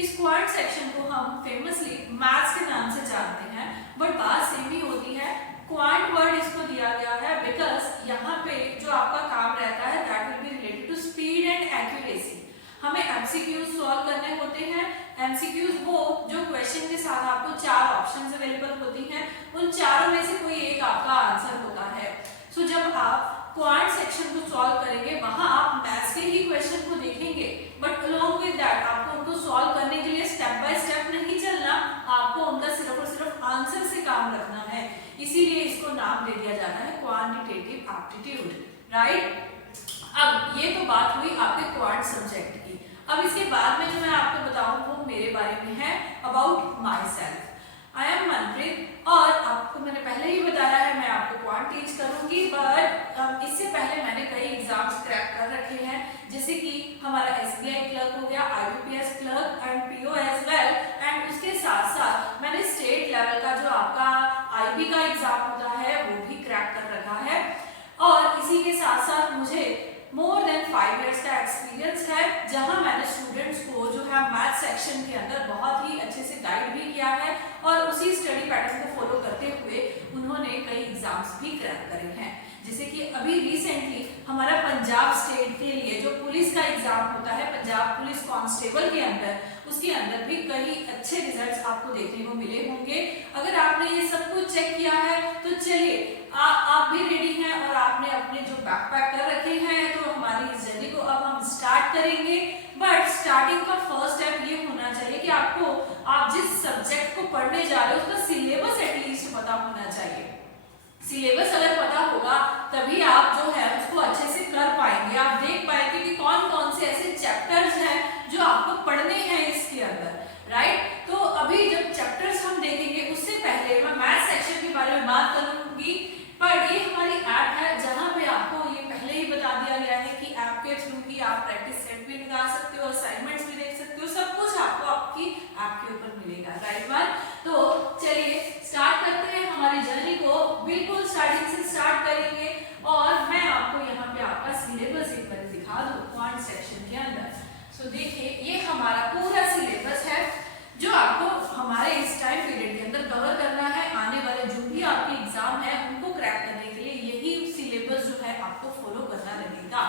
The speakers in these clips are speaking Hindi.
इस क्वांट सेक्शन को हम फेमसली मैथ्स के नाम से जानते हैं, बट बात सेम ही होती है। क्वांट वर्ड इसको दिया गया है बिकॉज यहाँ पे जो आपका काम रहता है that will be related to speed and accuracy. हमें एमसीक्यूज सॉल्व करने होते हैं। एमसीक्यूज वो जो क्वेश्चन के साथ आपको 4 ऑप्शंस अवेलेबल होती हैं, उन चारों में से कोई एक आपका आंसर होता है। सो जब आप क्वांट सेक्शन को सॉल्व करेंगे वहां आप मैथ्स के ही क्वेश्चन को देखेंगे, बट अलोंग विद दैट आपको उनको सॉल्व करने के लिए स्टेप बाय स्टेप नहीं चलना, आपको उनका सिर्फ और सिर्फ आंसर से काम रखना है। इसीलिए इसको नाम दे दिया जाता है क्वांटिटेटिव एप्टीट्यूड, राइट। अब ये तो बात हुई आपके क्वांट सब्जेक्ट की। अब इसके बाद में जो मैं आपको बताऊं वो मेरे बारे में है, about my self. I am Manpreet और आपको मैंने पहले ही बताया है मैं आपको क्वांट टीच करूंगी, बट इससे पहले मैंने कई एग्जाम्स क्रैक कर रखे हैं, जैसे कि हमारा एसबीआई क्लर्क हो गया, IBPS clerk and PO as well, and उसके साथ साथ मैंने स्टेट लेवल का जो आपका आईबी का एग्जाम होता है वो भी क्रैक कर रखा है। और इसी के साथ साथ मुझे मोर देन 5 इयर्स का एक्सपीरियंस है, जहां मैंने स्टूडेंट्स को जो है मैथ सेक्शन के अंदर बहुत ही अच्छे से गाइड भी किया है और उसी स्टडी पैटर्न को फॉलो करते हुए उन्होंने कई एग्जाम्स भी क्रैक करे हैं। जैसे कि अभी रिसेंटली हमारा पंजाब स्टेट के लिए जो पुलिस का एग्जाम होता है, पंजाब पुलिस कांस्टेबल के अंदर, उसके अंदर भी कई अच्छे रिजल्ट्स आपको देखने को मिले होंगे। अगर आपने ये सब कुछ चेक किया है तो चलिए आप भी रेडी हैं और आपने अपने जो बैकपैक कर रखे हैं, तो हमारी इस जर्नी को अब हम स्टार्ट करेंगे। बट स्टार्टिंग का फर्स्ट स्टेप ये होना चाहिए कि आपको आप जिस सब्जेक्ट को पढ़ने जा रहे हो उसका सिलेबस एटलीस्ट पता होना चाहिए। सिलेबस अगर पता होगा तभी आप जो है उसको अच्छे से कर पाएंगे, आप देख पाएंगे कि कौन कौन से ऐसे चैप्टर्स हैं जो आपको पढ़ने हैं इसके अंदर, राइट। तो अभी जब चैप्टर्स हम देखेंगे उससे पहले मैं मैथ सेक्शन के बारे में बात करूंगी, पर ये हमारी ऐप है जहां पे आपको ये पहले ही बता दिया गया है कि ऐप के थ्रू भी आप प्रैक्टिस सेट भी निकाल सकते हो, असाइनमेंट्स भी देख सकते हो, सब कुछ आपको आपकी ऐप के ऊपर मिलेगा, राइट वन। तो चलिए स्टार्ट करते हैं हमारी जर्नी को, बिल्कुल स्टार्टिंग से स्टार्ट करेंगे और मैं आपको यहाँ पे आपका सिलेबस एक बार दिखा दूं क्वांट सेक्शन के अंदर। सो देखिए ये हमारा पूरा सिलेबस है जो आपको हमारे इस टाइम पीरियड के अंदर कवर करना है। आने वाले जो भी आपके एग्जाम है उनको क्रैक करने के लिए यही सिलेबस जो है आपको फॉलो करना रहेगा,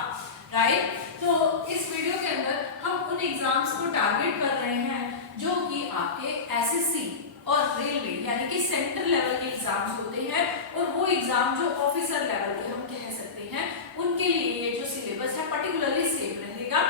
राइट। तो इस वीडियो के अंदर हम उन एग्जाम्स को टारगेट कर रहे हैं जो कि आपके एसएससी और रेलवे यानी कि सेंट्रल लेवल के एग्जाम्स होते हैं, और वो एग्जाम जो ऑफिसर लेवल के हम कह सकते हैं उनके लिए ये जो सिलेबस है पर्टिकुलरली सेफ रहेगा,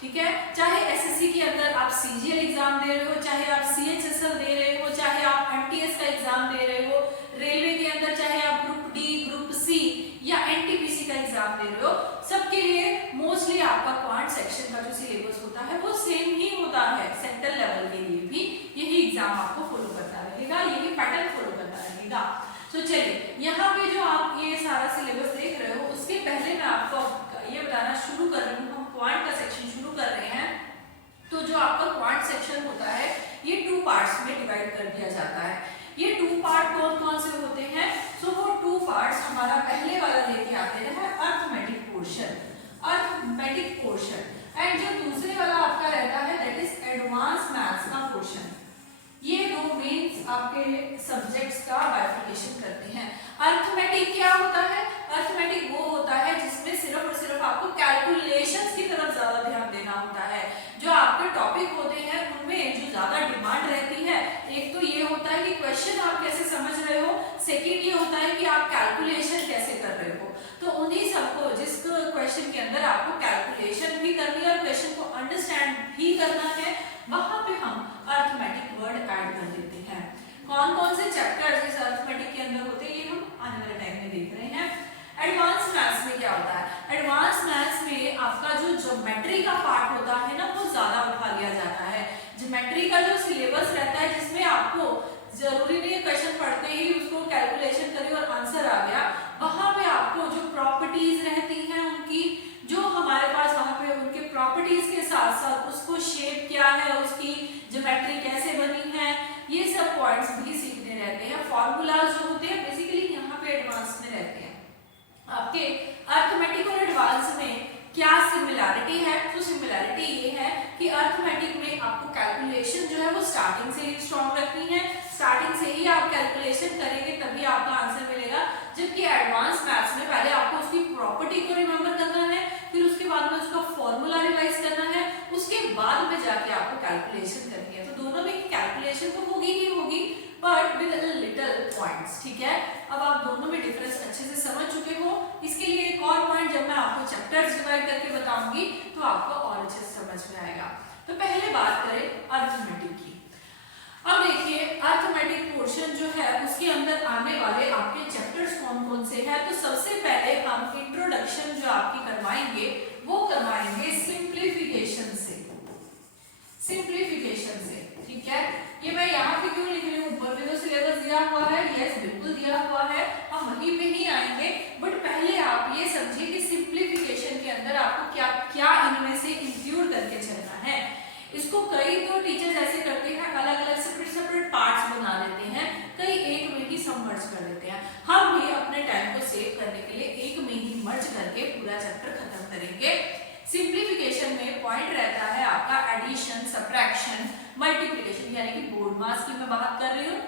ठीक है। चाहे एसएससी के अंदर आप सीजीएल एग्जाम दे रहे हो, चाहे आप सीएचएसएल दे रहे हो, चाहे आप एमटीएस का एग्जाम दे रहे हो, रेलवे के अंदर चाहे आप ग्रुप डी, ग्रुप सी या एनटीपीसी का एग्जाम दे रहे हो, सबके लिए मोस्टली आपका क्वांट सेक्शन का जो सिलेबस होता है वो सेम ही होता है। सेंट्रल लेवल के लिए भी यही एग्जाम आपको फॉलो करता रहेगा, यही पैटर्न फॉलो करता रहेगा। तो चलिए यहाँ पे जो आप ये सारा सिलेबस देख रहे हो उसके पहले मैं आपको ये बताना शुरू कर रही हूँ, हम क्वांट का सेक्शन शुरू कर रहे हैं। तो जो आपका क्वांट सेक्शन होता है ये 2 पार्ट्स में डिवाइड कर दिया जाता है। ये 2 पार्ट कौन कौन से होते हैं? सो वो 2 पार्ट्स हमारा पहले वाला लेके आते हैं arithmetic portion, arithmetic portion, and जो दूसरे वाला आपका रहता है दैट इज एडवांस मैथ्स का पोर्शन। ये 2 मेन आपके सब्जेक्ट्स का बाइफिकेशन करते हैं। अर्थमेटिक क्या होता है? अर्थमेटिक वो होता है जिसमें सिर्फ और सिर्फ आपको कैलकुलेशंस की तरफ ज्यादा ध्यान देना होता है। जो आपके टॉपिक होते हैं उनमें जो ज्यादा डिमांड रहती है, एक तो ये होता है कि क्वेश्चन आप कैसे समझ रहे हो, सेकंड ये होता है कि आप कैलकुलेशन कैसे कर रहे हो। तो उन्हीं सबको जिस क्वेश्चन के अंदर आपको कैलकुलेशन भी करनी है और क्वेश्चन को अंडरस्टैंड भी करना है, वहां पे हम अर्थमेटिक वर्ड ऐड कर देते हैं। कौन कौन से चैप्टर्स इस अर्थमेटिक के अंदर होते हैं ये हम आने वाले टाइम में देख रहे हैं। एडवांस मैथ्स में क्या होता है? एडवांस मैथ्स में आपका जो ज्योमेट्री का पार्ट होता है ना वो ज्यादा उठा लिया जाता है। ज्योमेट्री का जो सिलेबस रहता है जिसमें आपको जरूरी नहीं है क्वेश्चन पढ़ते ही उसको कैलकुलेशन करिए और आंसर आ गया, वहां पे आपको जो प्रॉपर्टीज रहती हैं उनकी, जो हमारे पास वहां पे उनके प्रॉपर्टीज के साथ साथ उसको शेप क्या है, उसकी ज्योमेट्री कैसे बनी है, ये सब पॉइंट्स भी सीखने रहते हैं। फॉर्मूलाज जो होते हैं बेसिकली यहाँ पे एडवांस में रहते हैं। आपके अर्थमेटिक और एडवांस में क्या सिमिलैरिटी है? तो सिमिलैरिटी ये है कि अर्थमेटिक में आपको कैलकुलेशन स्टार्टिंग से ही स्ट्रॉन्ग रखनी है, स्टार्टिंग से ही आप कैलकुलेशन करेंगे तभी आपका आंसर मिलेगा। जबकि एडवांस मैथ्स में पहले आपको उसकी प्रॉपर्टी को रिमेंबर करना है, फिर उसके बाद में उसका फॉर्मूला रिवाइज करना है, उसके बाद में जाके आपको कैलकुलेशन करनी है। तो दोनों में कैलकुलेशन तो होगी ही होगी, बट विद लिटिल पॉइंट्स, ठीक है। अब आप दोनों में डिफरेंस अच्छे से समझ चुके हो। इसके लिए एक और पॉइंट जब मैं आपको चैप्टर्स डिवाइड करके बताऊंगी तो आपको और अच्छे से समझ में आएगा। तो पहले बात करें अर्थमेटिक की। अब देखिए अर्थमेटिक पोर्शन जो है उसके अंदर आने वाले आपके चैप्टर्स कौन कौन से हैं। तो सबसे पहले हम इंट्रोडक्शन जो आपकी करवाएंगे वो करवाएंगे सिंप्लीफिकेशन से, सिंप्लीफिकेशन से, ठीक है। ये मैं यहाँ पे क्यों लिख रही हूँ, ऊपर में तो सिलेबस दिया हुआ है, यस बिल्कुल दिया हुआ है, हम वहीं पे ही आएंगे। बट पहले आप ये समझिए कि सिंप्लीफिकेशन के अंदर आपको क्या क्या इनमें से इंक्लूड करके चलना है। इसको कई तो टीचर्स ऐसे करते हैं, अलग अलग सेपरेट सेपरेट पार्ट्स बना लेते हैं, कई एक में ही सबमर्ज कर लेते हैं। हम भी अपने टाइम को सेव करने के लिए एक में ही मर्ज करके पूरा चैप्टर खत्म करेंगे। सिंप्लीफिकेशन में पॉइंट रहता है आपका एडिशन, सब्ट्रैक्शन, मल्टीप्लिकेशन, यानी कि बोर्ड मास की मैं बात कर रही हूँ।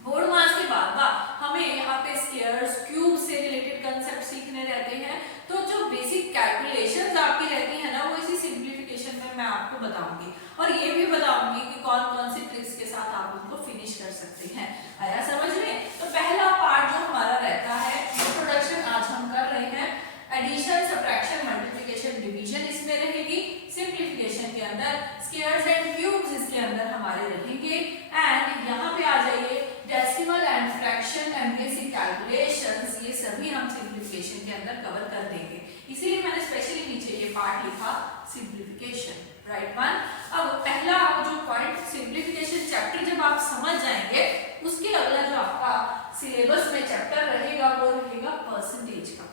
बोर्ड मास के बाद हमें यहाँ पे स्क्वायर्स, क्यूब से रिलेटेड कंसेप्ट सीखने रहते हैं। तो जो बेसिक कैलकुलेशंस आपकी रहती है ना वो इसी सिंप्लीफिकेशन में मैं आपको बताऊंगी, और ये भी बताऊंगी कि कौन कौन सी ट्रिक्स के साथ आप उनको फिनिश कर सकते हैं। आया समझ में। तो पहला पार्ट जो हमारा रहता है इंट्रोडक्शन, आज हम कर रहे हैं एडिशन, सब्ट्रैक्शन, मल्टीप्लिकेशन, डिवीजन इसमें रहेगी। सिंप्लीफिकेशन के अंदर स्क्वायर्स एंड क्यूब्स इसके अंदर हमारे रहेंगे। एंड यहाँ पे आ जाइए decimal and fraction and basic calculations, ये सभी हम सिंप्लीफिकेशन के अंदर कवर कर देंगे। इसीलिए मैंने स्पेशली नीचे ये पार्ट लिखा सिंप्लीफिकेशन, राइट वन। अब पहला जो पॉइंट सिंप्लीफिकेशन चैप्टर जब आप समझ जाएंगे उसके अगला जो आपका सिलेबस में चैप्टर रहेगा वो रहेगा परसेंटेज का।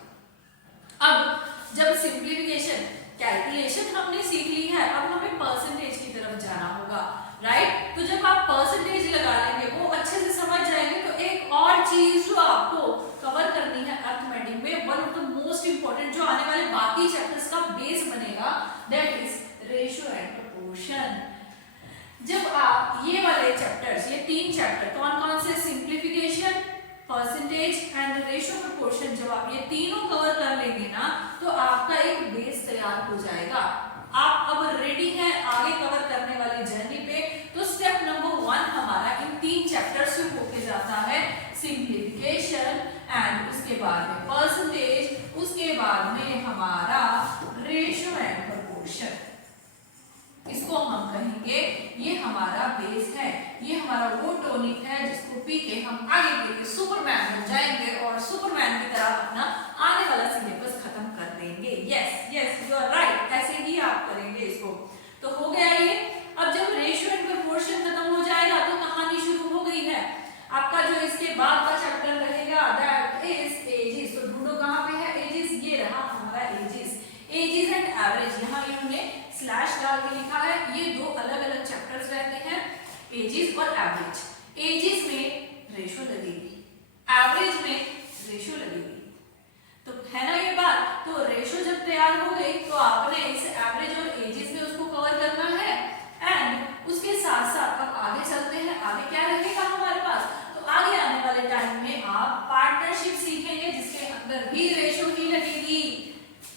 अब जब सिंप्लीफिकेशन कैलकुलेशन हमने सीख ली है, अब हमें परसेंटेज की तरफ जाना होगा, राइट। तो जब आप परसेंटेज लगा लेंगे, वो अच्छे से समझ जाएंगे, तो एक और चीज जो आपको कवर करनी है अर्थमेटिक में, one of the most important जो आने वाले बाकी चैप्टर्स का बेस बनेगा, that is ratio and proportion. जब आप ये वाले चैप्टर्स, ये तीन चैप्टर कौन कौन से, simplification, percentage and ratio proportion, जब आप ये तीनों कवर कर लेंगे ना तो आपका एक बेस तैयार हो जाएगा। आप अब रेडी हैं आगे कवर करने वाली जर्नी पे। तो स्टेप नंबर 1 हमारा इन तीन चैप्टर से होके जाता है सिंप्लीफिकेशन, एंड उसके बाद में परसेंटेज, उसके बाद में हमारा रेशियो एंड प्रोपोर्शन। इसको हम कहेंगे ये हमारा बेस है, ये हमारा वो टॉनिक है जिसको पी के हम आगे के लिए सुपरमैन बन जाएंगे और सुपरमैन की तरह अपना आने वाला सिलेबस खत्म कर देंगे। Yes yes you are right, ऐसे ही आप करेंगे इसको। तो हो गया ये। अब जब रेशियो एंड प्रोपोर्शन खत्म हो जाएगा तो कहानी शुरू हो गई है आपका। जो इसके बाद का चैप्टर रहेगा दैट इज एजिस। तो ढूंढो कहाँ पे है एजिस, ये रहा हमारा एजिस। एजिस एंड एवरेज, यहाँ इन्होंने स्लैश डाल के लिखा है। ये दो अलग अलग चैप्टर्स रहते हैं, एजिस और एवरेज। एजिस में रेशियो लगेगी, एवरेज में रेशियो लगेगी, तो है ना ये बात। तो रेशियो जब तैयार हो गई तो आपने इस एवरेज और एजिस में उसको कवर करना है। एंड उसके साथ साथ अब आगे चलते हैं, आगे क्या रहेगा हमारे पास। तो आगे आने वाले टाइम में आप पार्टनरशिप सीखेंगे जिसके अंदर भी रेशियो ही लगेगी।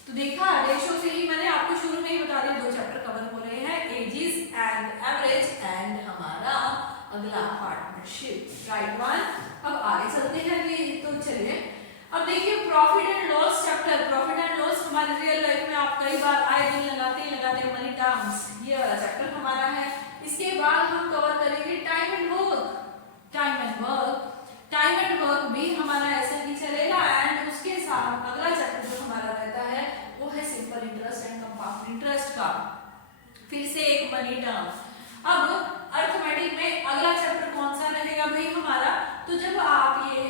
तो देखा रेशियो से ही मैंने आपको शुरू में ही बता दिया, दो चैप्टर कवर हो रहे हैं, एजिस एंड एवरेज, एंड हमारा अगला पार्टनरशिप, राइट वन। अब आगे चलते हैं, ये तो चलिए अब देखिए profit and loss chapter. Profit and loss हमारे रियल लाइफ में आप कई बार आए दिन लगाते मनी टर्म्स, ये वाला चैप्टर हमारा है। इसके बाद हम कवर करेंगे time and work. Time and work, time and work भी हमारा ऐसे ही चलेगा। एंड उसके साथ अगला चैप्टर जो हमारा रहता है वो है simple interest and compound interest का, फिर से एक मनी टर्म। अब अर्थमेटिक में अगला चैप्टर कौन सा रहेगा भाई हमारा। तो जब आप ये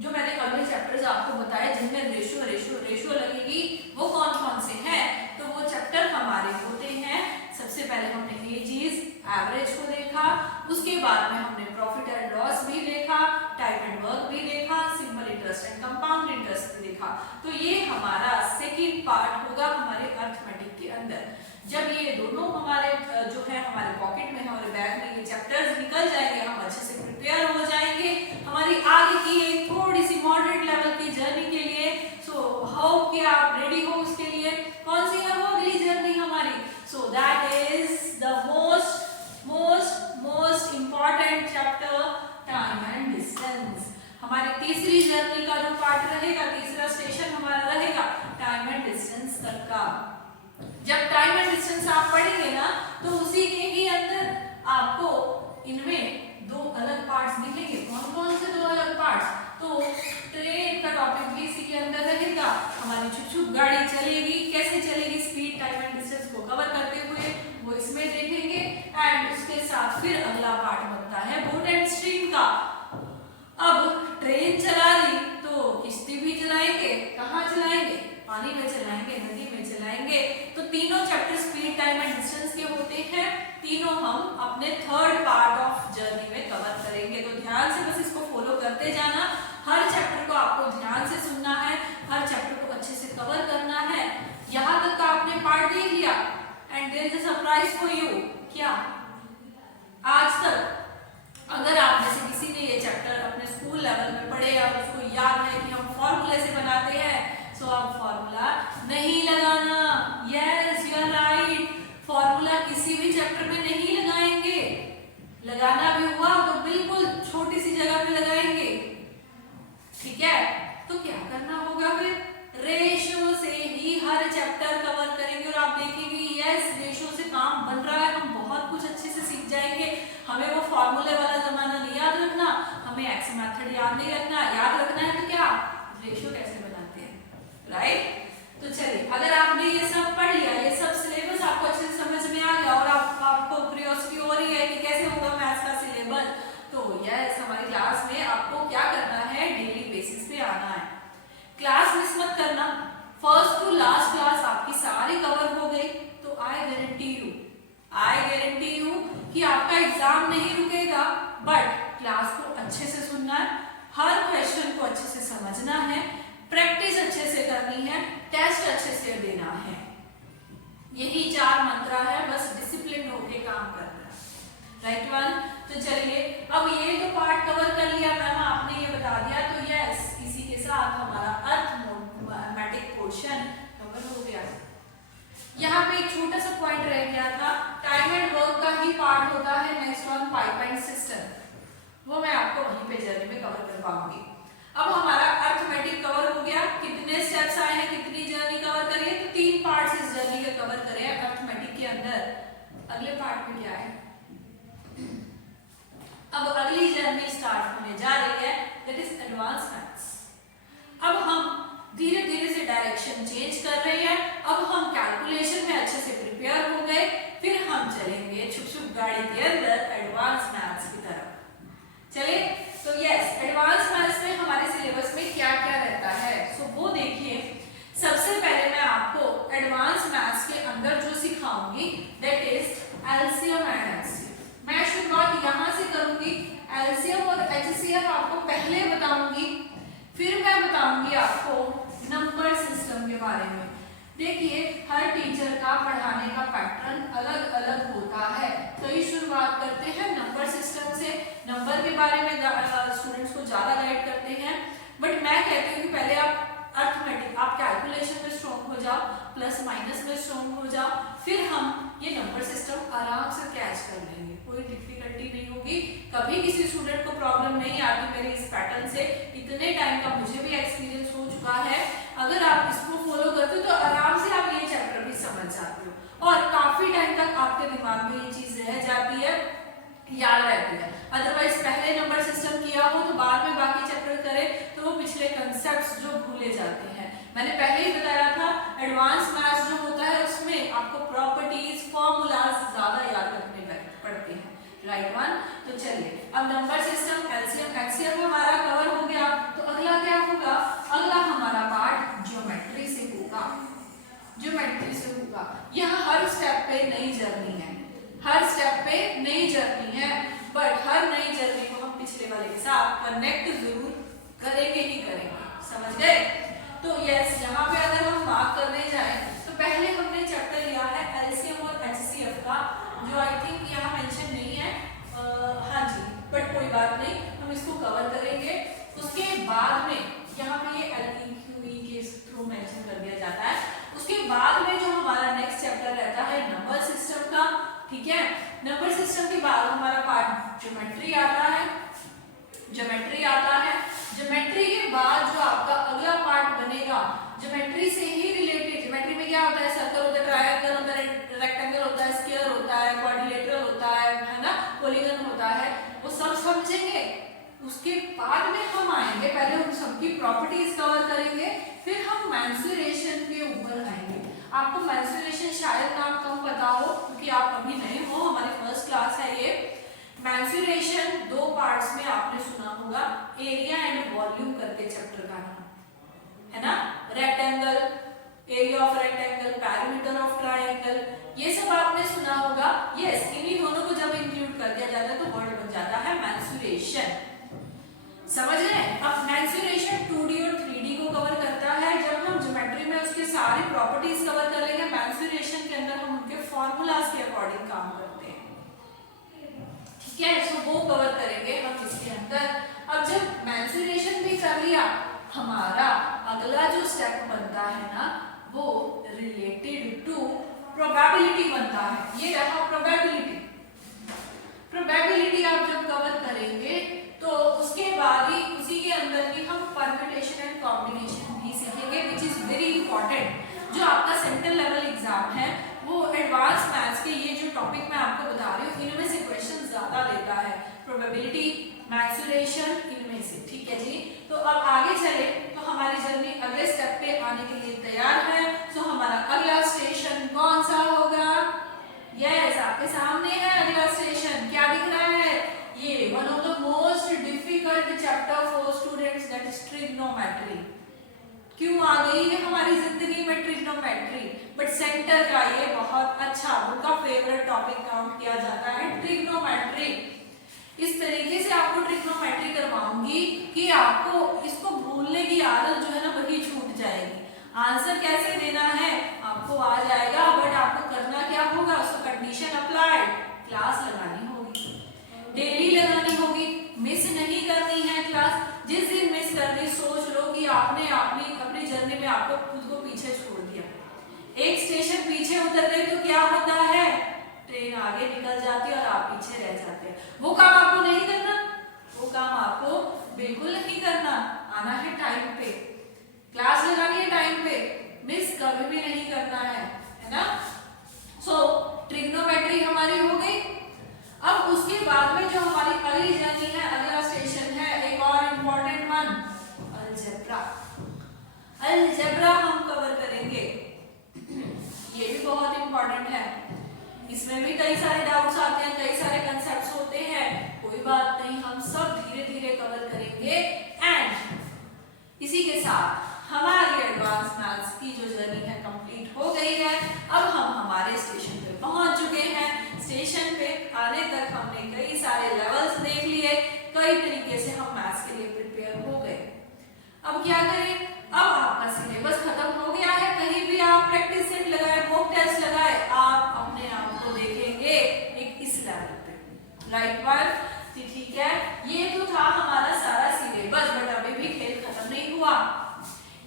जो मैंने अगले चैप्टर्स आपको बताए जिनमें रेशियो रेशियो रेशियो लगेगी, वो कौन कौन से हैं, तो वो चैप्टर हमारे होते हैं। सबसे पहले हमने एजिस, एवरेज को देखा, उसके बाद में हमने प्रॉफिट एंड लॉस भी देखा, टाइम एंड वर्क भी देखा, simple interest and compound interest भी देखा। तो ये हमारा सेकंड पार्ट होगा हमारे अर्थमेटिक के अंदर। जब ये दोनों हमारे जो है हमारे पॉकेट में, हमारे बैग में ये चैप्टर्स तक का। जब टाइम एंड डिस्टेंस आप पढ़ेंगे ना तो उसी के ही अंदर आपको इनमें दो अलग पार्ट्स दिखेंगे। कौन कौन से दो अलग पार्ट्स? तो ट्रेन का टॉपिक भी इसी के अंदर रहेगा। हमारी छुप छुप गाड़ी चलेगी, कैसे चलेगी, स्पीड टाइम एंड डिस्टेंस को कवर करते हुए, वो इसमें देखेंगे। एंड उसके साथ फिर अगला पार्ट बनता है बोट एंड स्ट्रीम का। अब ट्रेन चला रही तो किश्ती भी चलाएंगे। कहाँ चलाएंगे? पानी में चलाएंगे, नदी में चलाएंगे। तो तीनों chapter speed time and distance के होते हैं। तीनों हम अपने थर्ड पार्ट ऑफ जर्नी में कवर करेंगे। तो ध्यान से बस इसको फॉलो करते जाना। हर चैप्टर को आपको ध्यान से सुनना है, हर चैप्टर को अच्छे से कवर करना है। यहाँ तक का आपने पार्ट देख लिया and there is a surprise for you. क्या आज तक अगर आप में से किसी ने ये चैप्टर अपने स्कूल लेवल में पढ़े और उसको याद है कि हम फॉर्मूले से बनाते हैं, सो अब फॉर्मूला नहीं लगाना। Yes you are right, formula किसी भी चैप्टर में नहीं लगाएंगे। लगाना भी हुआ तो बिल्कुल छोटी सी जगह पे लगाएंगे। ठीक है, तो क्या करना होगा फिर? रेशो से ही हर चैप्टर कवर करेंगे और आप देखेंगे यस रेशो से काम बन रहा है। हम बहुत कुछ अच्छे से सीख जाएंगे। हमें वो फॉर्मूले वाला जमाना नहीं याद रखना, हमें एक्स मेथड याद नहीं रखना। याद रखना है तो क्या, रेशो कैसे बनाते हैं, राइट? तो चलिए, अगर आपने ये सब पढ़ लिया, ये सब सिलेबस आपको अच्छे से समझ में आ गया और आपको क्यूरियोसिटी हो रही है कि कैसे होगा मैथ्स का सिलेबस, तो यस हमारी क्लास में आपको क्या करना है, डेली बेसिस पे आना है। क्लास मिस मत करना। फर्स्ट टू लास्ट क्लास आपकी सारी कवर हो गई तो आई गारंटी यू कि आपका एग्जाम नहीं रुकेगा। बट क्लास को अच्छे से सुनना है, हर क्वेश्चन को अच्छे से समझना है, प्रैक्टिस अच्छे से करनी है, टेस्ट अच्छे से देना है। यही 4 मंत्रा है, बस डिसिप्लिन होके काम करना है। Right one? तो चलिए, अब ये तो पार्ट कवर कर लिया मैम आपने, ये बता दिया। तो यस, इसी के साथ हमारा अर्थमेटिक पोर्शन कवर हो गया। यहाँ पे एक छोटा सा पॉइंट रह गया था, टाइम एंड वर्क का ही पार्ट होता है नेक्स्ट वन, पाइपलाइन सिस्टम। वो मैं आपको वहीं पे जर्नी में कवर कर पाऊंगी। अब हमारा अर्थमेटिक कवर हो गया। कितने स्टेप्स आए हैं, कितनी जर्नी कवर करी है? तो 3 पार्ट्स इस जर्नी के कवर करे हैं अर्थमेटिक के अंदर। अगले पार्ट में क्या है? अब अगली जर्नी स्टार्ट होने जा रही है, दैट इज एडवांस मैथ्स। अब हम धीरे धीरे से डायरेक्शन चेंज कर रहे हैं। अब हम कैलकुलेशन में अच्छे से प्रिपेयर हो गए, फिर हम चलेंगे छुप छुप गाड़ी के अंदर एडवांस मैथ्स की तरफ। चलिए, तो यस, एडवांस मैथ्स में हमारे सिलेबस में क्या क्या रहता है, सो वो देखिए। सबसे पहले मैं आपको एडवांस मैथ्स के अंदर जो सिखाऊंगी that is LCM and HCF. मैं शुरुआत यहाँ से करूंगी। एलसीएम और एचसीएफ आपको पहले बताऊंगी, फिर मैं बताऊंगी आपको नंबर सिस्टम के बारे में। देखिए, हर टीचर का पढ़ाने का पैटर्न अलग अलग होता है। तो ये शुरुआत करते हैं नंबर सिस्टम से। नंबर के बारे में स्टूडेंट्स को ज्यादा गाइड करते हैं, बट मैं कहती हूँ कि पहले आप अर्थमेटिक, आप कैलकुलेशन में स्ट्रॉन्ग हो जाओ, प्लस माइनस में स्ट्रॉन्ग हो जाओ, फिर हम ये नंबर सिस्टम आराम से कैच कर लेंगे, कोई डिफिकल्टी नहीं होगी। कभी किसी स्टूडेंट को प्रॉब्लम नहीं आती मेरे इस पैटर्न से। इतने टाइम का मुझे भी एक्सपीरियंस हो चुका है। अगर आप इसको फॉलो करते हो तो आराम से आप ये चैप्टर भी समझ जाते हो और काफी टाइम तक आपके दिमाग में ये चीज रह जाती है, याद रहती है। अदरवाइज पहले नंबर सिस्टम किया हो तो बाद में बाकी चैप्टर करें तो वो पिछले कंसेप्ट्स जो भूले जाते हैं। मैंने पहले ही बताया था, एडवांस मैथ्स जो होता है उसमें आपको प्रॉपर्टीज, फॉर्मूलाज ज्यादा याद रखने पड़ते हैं। Right one? तो चलिए, अब नंबर सिस्टम, एलसीएम, एचसीएफ हमारा कवर हो गया। तो अगला क्या होगा? अगला हमारा पार्ट ज्योमेट्री से होगा। ज्योमेट्री से होगा। यह हर स्टेप पे नई जर्नी है, हर स्टेप पे नई जर्नी है, बट हर नई जर्नी को हम पिछले वाले के साथ कनेक्ट जरूर करेंगे ही करेंगे। समझ गए? तो यस, यहाँ पे अगर हम मार्क करने जाए तो पहले हमने चैप्टर लिया है एलसीएम और एचसीएफ का, जो आई थिंक यहाँ मेंशन नहीं है। हाँ जी, बट कोई बात नहीं, हम इसको कवर करेंगे। उसके बाद में यहाँ पे ये एलईक्यूई के थ्रू मेंशन कर दिया जाता है। उसके बाद में जो हमारा नेक्स्ट चैप्टर रहता है नंबर सिस्टम का, ठीक है। नंबर सिस्टम के बाद हमारा पार्ट ज्योमेट्री आता है। ज्योमेट्री आता है, ज्योमेट्री के बाद जो आपका अगला पार्ट बनेगा, ज्योमेट्री से ही रिलेटेड, ज्योमेट्री में क्या क्या होता है, सर्कल होता है, ट्रायंगल होता है, रेक्टेंगल होता है, स्क्वायर होता है, क्वाड्रिलेटरल होता है ना, पॉलीगन होता है, वो सब समझेंगे। उसके बाद में हम आएंगे, पहले उन सबकी प्रॉपर्टीज कवर करेंगे, फिर हम मेंस्ट्रुएशन के ऊपर आएंगे। आपको मेंस्ट्रुएशन शायद नाम कम पता हो क्योंकि आप अभी नए हो, हमारी फर्स्ट क्लास है ये। मेंस्ट्रुएशन दो पार्ट्स में आपने सुना होगा, एरिया एंड वॉल्यूम करके चैप्टर का नाम है ना, rectangle, area of rectangle, perimeter of triangle, ये सब आपने सुना होगा। यस, इन्हीं दोनों को जब इंक्लूड कर दिया जाता है तो वर्ड बन जाता है मेंस्ट्रुएशन। समझ रहे हैं? अब मेंस्ट्रुएशन 2D और 3D को कवर करता है। जब हम ज्योमेट्री में उसके सारी प्रॉपर्टीज कवर कर लेंगे, मेंस्ट्रुएशन के अंदर हम उनके फॉर्मूलाज के अकॉर्डिंग काम करते हैं, ठीक है, सो वो कवर करेंगे हम इसके अंदर। अब जब मेंस्ट्रुएशन भी कर लिया, हमारा अगला जो स्टेप बनता है ना, वो रिलेटेड टू प्रोबेबिलिटी बनता है। ये रहा प्रोबेबिलिटी। प्रोबेबिलिटी आप जब कवर करेंगे तो उसके बाद ही उसी के अंदर ही हम परम्यूटेशन एंड कॉम्बिनेशन भी सीखेंगे, विच इज वेरी इंपॉर्टेंट। जो आपका सेंट्रल लेवल एग्जाम है वो एडवांस मैथ्स के ये जो टॉपिक मैं आपको बता रही हूँ, इनमें से क्वेश्चन ज्यादा लेता है, प्रोबेबिलिटी, मेंस्ट्रुएशन, इनमें से, ठीक है जी। तो अब आगे चले तो हमारी जर्नी अगले स्टेप पे आने के लिए तैयार है। तो हमारा अगला स्टेशन कौन सा होगा? यस, आपके सामने है अगला स्टेशन। क्या दिख रहा है? ये one of the most difficult chapter for students, that is trigonometry. क्यों आ गई है हमारी जिंदगी में ट्रिग्नोमेट्री? बट सेंटर का ये बहुत अच्छा, उनका फेवरेट टॉपिक काउंट किया जाता है ट्रिग्नोमेट्री। इस तरीके से आपको ट्रिग्नोमेट्री करवाऊंगी कि आपको इसको भूलने की आदत जो है ना वही छूट जाएगी। आंसर कैसे देना है आपको आ जाएगा, बट आपको करना क्या होगा, उसको कंडीशन अप्लाइड क्लास लगानी होगी, डेली लगानी होगी, मिस नहीं करनी है क्लास। जिस दिन मिस कर दी सोच लो कि आपने अपनी जर्नी में आपको खुद को पीछे छोड़ दिया। एक स्टेशन पीछे उतर गए तो क्या होता है, ट्रेन आगे निकल जाती है और आप पीछे रह जाते हैं। वो काम आपको नहीं करना, वो काम आपको बिल्कुल नहीं करना। आना है टाइम पे, क्लास लगानी है टाइम पे, मिस कभी भी नहीं करना है ना। सो ट्रिग्नोमेट्री हमारी हो गई। अब उसके बाद में जो हमारी अगली जर्नी है, अगला स्टेशन है एक और इम्पोर्टेंट वन, अलजेब्रा। अलजेब्रा हम कवर करेंगे, ये भी बहुत इम्पोर्टेंट है। इसमें भी कई सारे डाउट्स आते हैं, कई सारे कंसेप्ट्स होते हैं, कोई बात नहीं, हम सब धीरे धीरे कवर करेंगे। एंड इसी के साथ हमारी एडवांस मैथ्स की जो जर्नी है कंप्लीट हो गई है। अब हम हमारे स्टेशन पे पहुंच चुके हैं। स्टेशन पे आने तक हमने कई सारे लेवल्स देख लिए, कई तरीके से हम मैथ्स के लिए प्रिपेयर हो गए। अब क्या करें, अब आपका सिलेबस खत्म हो गया है, कहीं भी आप प्रैक्टिस सेट लगाए, मॉक टेस्ट लगाए, आप अपने आप को देखेंगे एक इस लेवल पे, राइट वन, ठीक है। ये तो था हमारा सारा सिलेबस, बट अभी भी खेल खत्म नहीं हुआ।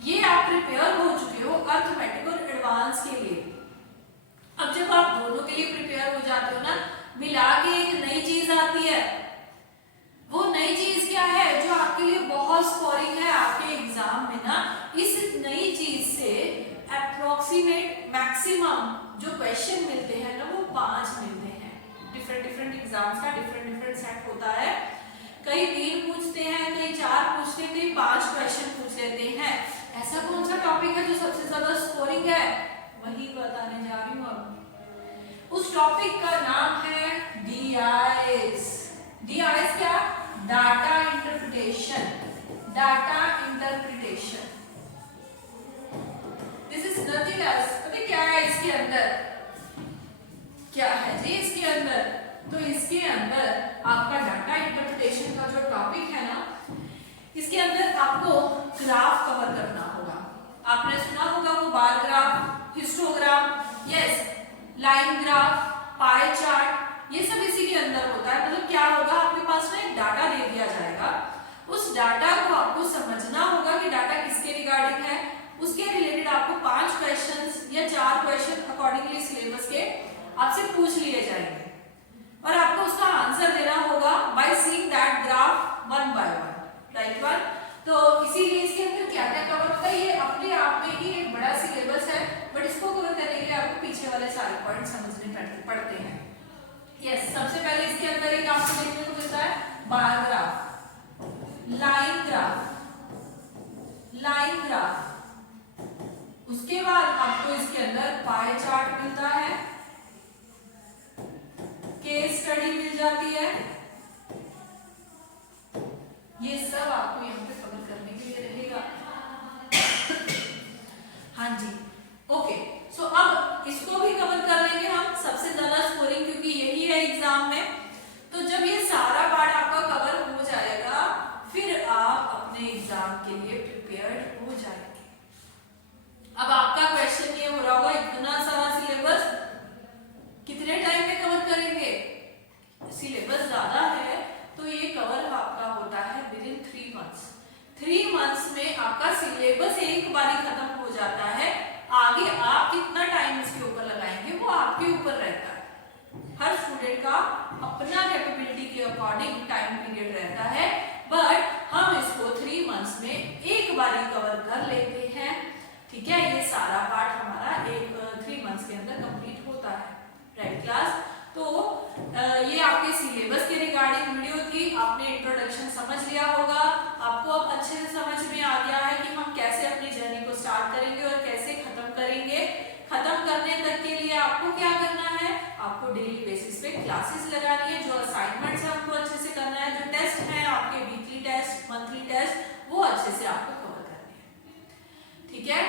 ये आप प्रिपेयर हो चुके हो अर्थमेटिक और एडवांस के लिए। अब जब आप दोनों के लिए प्रिपेयर हो जाते हो ना, मिला के एक नई चीज आती है। वो नई चीज क्या है जो आपके लिए बहुत स्कोरिंग है आपके एग्जाम में ना, इस नई चीज से अप्रोक्सीमेट मैक्सिमम जो क्वेश्चन मिलते हैं ना, वो 5 मिलते हैं। डिफरेंट एग्जाम्स का डिफरेंट सेट होता है, कई 3 पूछते हैं, कई 4 पूछते हैं, कई 5 क्वेश्चन पूछ लेते हैं। ऐसा कौन सा टॉपिक है जो सबसे ज्यादा स्कोरिंग है, वही बताने जा रही हूँ अब। उस टॉपिक का नाम है DIS। DIS क्या? Data interpretation. Data interpretation, this is nothing else. पता क्या है इसके अंदर, क्या है जी इसके अंदर? तो इसके अंदर आपका डाटा इंटरप्रिटेशन का जो टॉपिक है ना, इसके अंदर आपको ग्राफ कवर करना होगा। आपने सुना होगा वो bar graph, histogram, yes, line graph, pie chart, ये सब इसी के अंदर होता है। मतलब क्या होगा, आपके पास में एक डाटा दे दिया जाएगा, उस डाटा को आपको समझना होगा कि डाटा किसके रिगार्डिंग है, उसके रिलेटेड आपको 5 क्वेश्चंस या 4 क्वेश्चन अकॉर्डिंगली सिलेबस के आपसे पूछ लिए जाएंगे और आपको उसका आंसर देना होगा by seeing that graph one by one, right one. तो इसीलिए इसके अंदर क्या क्या कवर होता है, ये अपने आप में ही एक बड़ा सिलेबस है, बट इसको कवर वाले सारे पॉइंट समझने पड़ते हैं। यस, सबसे पहले इसके अंदर एक आपको देखने को मिलता है bar graph, line graph, line graph. उसके बाद आपको इसके अंदर पाई चार्ट मिलता है, केस स्टडी मिल जाती है। ये सब आपको यहाँ पे कवर करने के लिए रहेगा। हाँ जी, ओके। सो अब इसको भी कवर कर लेंगे हम, सबसे ज्यादा स्कोरिंग क्योंकि यही है एग्जाम में। तो जब ये सारा पार्ट आपका कवर हो जाएगा, फिर आप अपने एग्जाम के लिए प्रिपेयर्ड हो जाएंगे। अब आपका क्वेश्चन ये हो रहा होगा, इतना सारा सिलेबस कितने टाइम में कवर करेंगे? सिलेबस ज्यादा है तो ये कवर आपका होता है विद इन 3 मंथ्स। 3 मंथ्स में आपका सिलेबस एक बार खत्म हो जाता है। आगे आप कितना टाइम इसके ऊपर लगाएंगे वो आपके ऊपर रहता है। हर स्टूडेंट का अपना कैपेबिलिटी के अकॉर्डिंग टाइम पीरियड रहता है, बट हम इसको 3 मंथ्स में एक बार ही कवर कर लेते हैं। ठीक है, ये सारा पार्ट हमारा 3 मंथ्स के अंदर कंप्लीट होता है। राइट क्लास, तो ये आपके सिलेबस के रिगार्डिंग वीडियो थी। आपने इंट्रोडक्शन समझ लिया होगा, आपको अब अच्छे से समझ में आ गया है कि हम कैसे अपनी जर्नी को स्टार्ट करेंगे और कैसे खत्म करेंगे। खत्म करने तक के लिए आपको क्या करना है, आपको डेली बेसिस पे क्लासेस लगानी है, जो असाइनमेंट्स है आपको अच्छे से करना है, जो टेस्ट है आपके वीकली टेस्ट, मंथली टेस्ट, वो अच्छे से आपको कवर करने हैं। ठीक है।